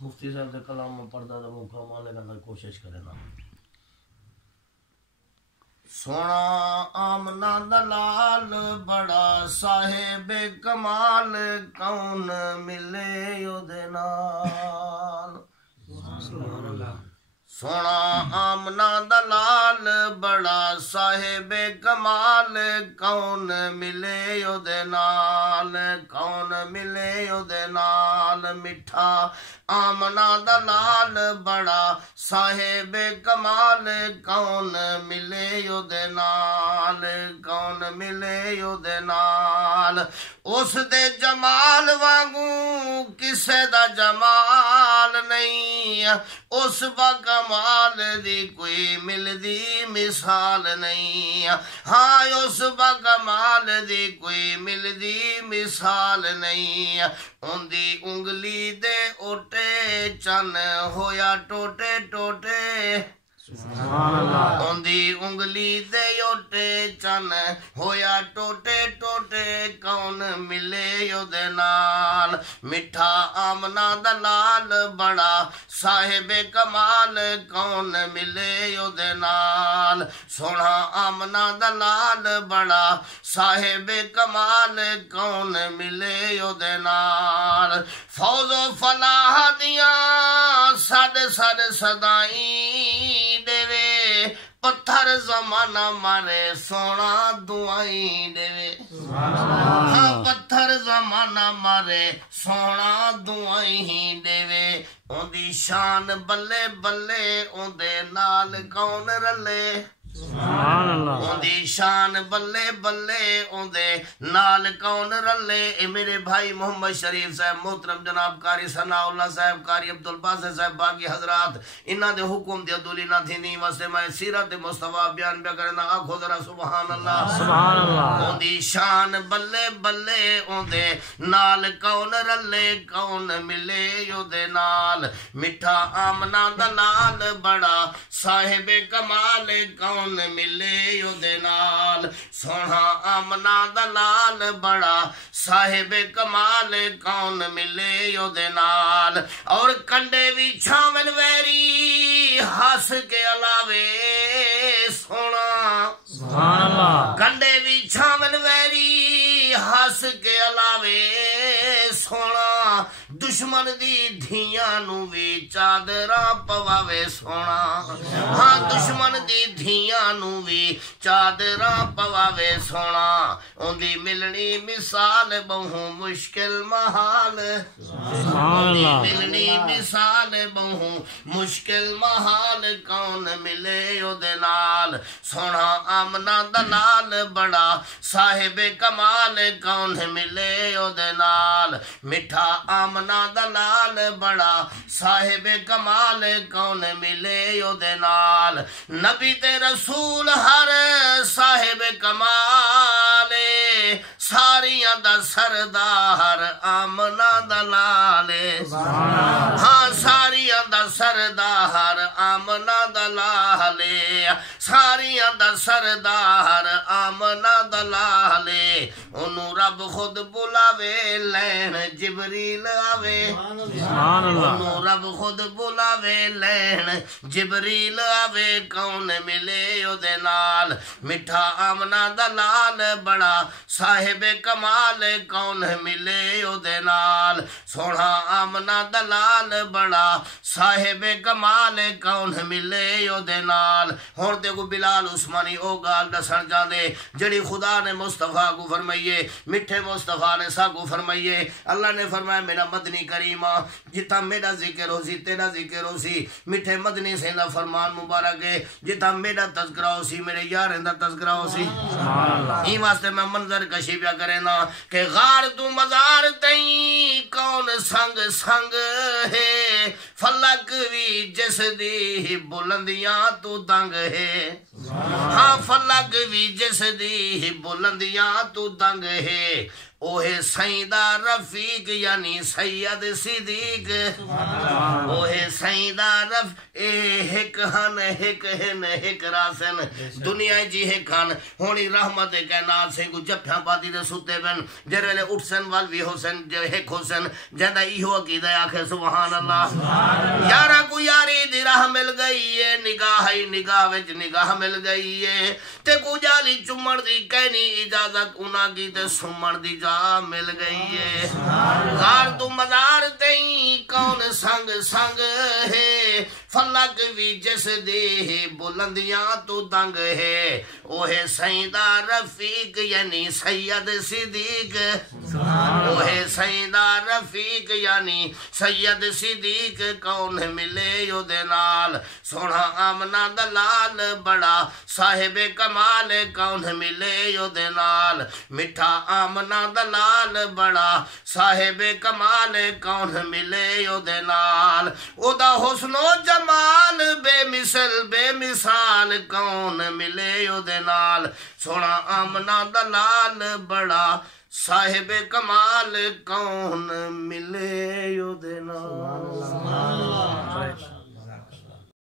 مفتی صاحب کا کلام پڑھتا تھا موقع ماننے کا کوشش کرے نا سونا آمنا دلال بڑا صاحب کمال کون ملے یودے نال سونا آمنا دلال بڑا صاحب کمال کون ملے یودے نال کون ملے یودے نال مٹھا آمنا دلال بڑا صاحب کمال کون ملے یودے نال کون ملے یودے نال اس دے جمال وانگوں کسے دا جمال نہیں اس با کمال دی کوئی ملدی مثال نہیں ہاں اس با کمال دی کوئی ملدی مثال نہیں ان دی انگلی دے اوٹے چن ہویا ٹوٹے ٹوٹے ان دی انگلی دے اوٹے چن ہویا ٹوٹے ٹوٹے کون ملے یودے نال مٹھا آمنا دلال بڑا صاحب کمال کون ملے یودے نال سونا آمنا دلال بڑا صاحب کمال کون ملے یودے نال فوز و فلاح دیاں سد سد صدائیں دے پتھر زمانہ مارے سونا دعائیں دے ہاں پتھر زمانہ مارے سونا دعائیں دے ان دی شان بلے بلے ان دے نال کون رلے ان دی شان بلے بلے ان دے نال کون رلے اے میرے بھائی محمد شریف صاحب محترم جناب قاری ثناء اللہ صاحب قاری عبدالباسط صاحب باقی حضرات انہاں دے حکم دے عدولی نہ تھینی واسطے میں سیرت مصطفیٰ بیان پہ کرنا آنکھو ذرا سبحان اللہ سبحان اللہ ان دی شان بلے بلے ان دے نال کون رلے کون ملے یو دے نال مٹھا آمنا دلال بڑا صاحب کمال کون ملے یو دے نال سونا آمنا دلال بڑا صاحب کمال کون ملے یو دے نال اور کنڈے بھی چھاون ویری ہس کے علاوے سونا سبحان اللہ کنڈے بھی چھاون ویری ہس کے علاوے سونا دشمن دی دھیاں نو بھی چادراں پواوے سونا ہاں دشمن دی دھیاں نو بھی چادراں پواوے سونا ان دی ملنی مثال بہو مشکل محال ان دی ملنی مثال بہو مشکل محال کون ملے یو دے نال سونا آمنا دلال بڑا صاحب کمال کون ملے یو دے نال مٹھا آمنا دلال بڑا صاحب کمال کون ملے یو دے نال نبی تے رسول ہر صاحب کمال ساریاں دا سردار آمنا دلال ہاں ساریاں دا سردار آمنا دلال ساریاں دا سردار آمنا دلال انہوں رب خود بلاوے لین جبریل آوے انہوں رب خود بلاوے لین جبریل آوے کون ملے یو دے نال مٹھا آمنا دلال بڑا صاحب کمال کون ملے یو دے نال سونا آمنا دلال بڑا صاحب کمال کون ملے یو دے نال ہون تے کو بلال عثمانی او گال دسن جاندے جڑی خدا نے مصطفیٰ کو فرمائیے مٹھے مصطفیٰ نے سا کو فرمائیے اللہ نے فرمایا میرا مدنی کریمہ جتا میرا ذکر ہو سی تیرا ذکر ہو سی مٹھے مدنی سے دا فرمان مبارک ہے جتا میرا تذکرہ ہو سی میرے یار دا تذکرہ ہو سی ہی واسطے میں منظر کشی پیا کرے نا کہ غار تو مزار تئیں کون سنگ سنگ ہے فلک بھی جس دی بلندیاں تو دنگ ہے ہاں فلک بھی جس دی بلندیاں تو دنگ ہے اوہے سیدہ رفیق یعنی سید صدیق اوہے سیدہ رف اے ہک ہن ہک ہن ہک راسن دنیا جی ہک ہن ہونی رحمت کائنات سے کو جپھیاں پاتی دے ستے بن جر ویلے اٹھسن وال بھی حسن ہک حسن جندہ ایہو عقیدہ آکھے سبحان اللہ یارہ کو یاری دی راہ مل گئی ہے نگاہ وچ نگاہ مل گئی ہے تے کو جالی چمڑ دی کہنی اجازت انہاں کی تے سمڑ دی جا مل گئی ہے غار تو مزار تئیں کون سنگ سنگ ہے فلک بھی جس دے بلندیاں تو دنگ ہے اوہے سیدہ رفیق یعنی سید صدیق اوہے سیدہ رفیق یعنی سید صدیق کون ملے یو دے نال سونا آمنہ دلال بڑا صاحب کمال کون ملے یو دے نال مٹھا آمنہ دلال بڑا صاحب کمال کون ملے یو دے نال او دا حسن و جمال بے مثال کون ملے یو دے نال سونا آمنہ دلال بڑا صاحب کمال کون ملے